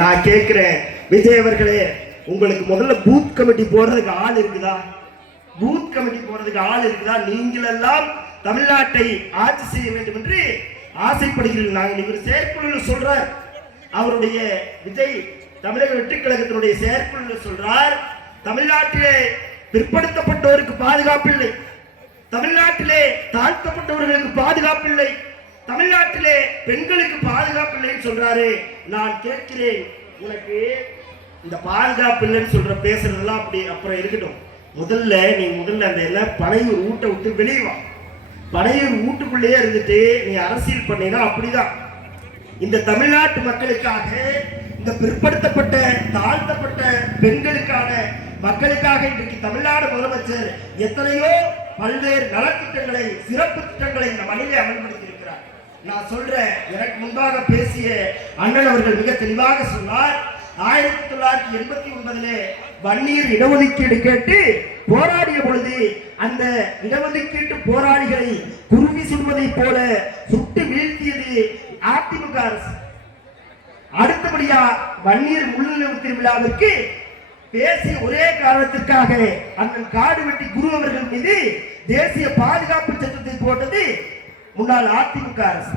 நான் கேட்கிறேன் விஜய் அவர்களே, உங்களுக்கு முதல்ல பூத் கமிட்டி போறதுக்கு ஆள் இருக்குதா? பூத் கமிட்டி போறதுக்கு ஆள் இருக்குதா? நீங்கள் எல்லாம் தமிழ்நாட்டை ஆட்சி செய்ய வேண்டும் என்று ஆசைப்படுகிறீர்கள். நாங்கள் இவர் செயற்குழு சொல்றார், அவருடைய விஜய் தமிழக வெற்றி கழகத்தினுடைய செயற்குழு சொல்றார், தமிழ்நாட்டிலே பிற்படுத்தப்பட்டவருக்கு பாதுகாப்பு இல்லை, தமிழ்நாட்டிலே தாழ்த்தப்பட்டவர்களுக்கு பாதுகாப்பு இல்லை, தமிழ்நாட்டிலே பெண்களுக்கு பாதுகாப்பு இல்லைன்னு சொல்றாரு. நான் கேட்கிறேன், உனக்கு இந்த பாதுகாப்பு இல்லைன்னு சொல்ற பேசுறதெல்லாம் அப்படி அப்புறம் இருக்கட்டும். முதல்ல அந்த என்ன பனையூர் ஊட்ட விட்டு வெளியே வா. பனையூர் வீட்டுக்குள்ளேயே இருந்துட்டு நீ அரசியல் பண்ணினா அப்படிதான். இந்த தமிழ்நாட்டு மக்களுக்காக, இந்த பிற்படுத்தப்பட்ட தாழ்த்தப்பட்ட பெண்களுக்கான மக்களுக்காக இன்றைக்கு தமிழ்நாடு முதலமைச்சர் எத்தனையோ பல்வேறு நலத்திட்டங்களை, சிறப்பு திட்டங்களை இந்த மண்ணிலே அமல்படுத்தி இருக்கிறார். நான் சொல்றேன், எனக்கு முன்பாக பேசிய அண்ணன் அவர்கள் மிக தெளிவாக சொன்னார். 1989 வன்னியர் இடஒதுக்கீடு கேட்டு போராடிய பொழுது அந்த இடஒதுக்கீட்டு போராளிகளை குருவி சுடுவதை போல சுட்டு வீழ்த்தியது அதிமுக அரசு. அடுத்தபடியா வன்னியர் முள்ளுநிலவு திருவிழாவிற்கு பேசிய ஒரே காரணத்திற்காக அந்த காடு வெட்டி குரு அவர்கள் மீது தேசிய பாதுகாப்பு சட்டத்தை போட்டது முன்னாள் அதிமுக அரசு.